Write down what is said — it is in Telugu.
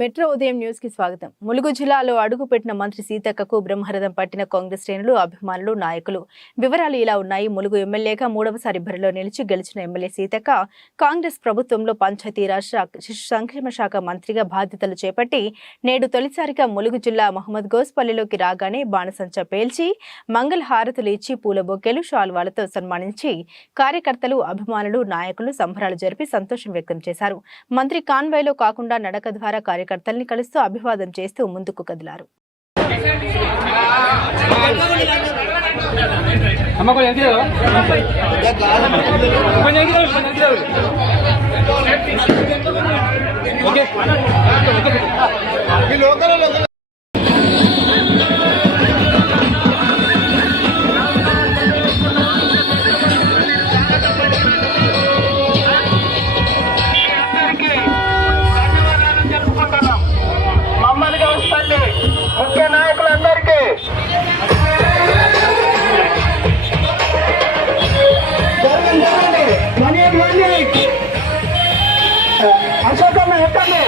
మెట్రో ఉదయం న్యూస్కి స్వాగతం. ములుగు జిల్లాలో అడుగుపెట్టిన మంత్రి సీతక్కకు బ్రహ్మరథం పట్టిన కాంగ్రెస్ శ్రేణులు అభిమానులు నాయకులు. వివరాలు ఇలా ఉన్నాయి. ములుగు ఎమ్మెల్యేగా మూడవసారి బరిలో నిలిచి గెలిచిన ఎమ్మెల్యే సీతక్క కాంగ్రెస్ ప్రభుత్వంలో పంచాయతీరాజ్ శిశు సంక్షేమ శాఖ మంత్రిగా బాధ్యతలు చేపట్టి నేడు తొలిసారిగా ములుగు జిల్లా మహమ్మద్ గోస్పల్లిలోకి రాగానే బాణసంచ పేల్చి మంగళ హారతులు ఇచ్చి పూల బొక్కెలు షాల్వాలతో సన్మానించి కార్యకర్తలు అభిమానులు నాయకులు సంబరాలు జరిపి సంతోషం వ్యక్తం చేశారు. మంత్రి కాన్వాయ్లో కాకుండా నడక ద్వారా కార్యకర్తల్ని కలుస్తూ అభివాదం చేస్తూ ముందుకు కదిలారు. అమ్మ కొంచెం ముఖ్య నాయకులందరికీ అశోకమ్మ ఎట్టండి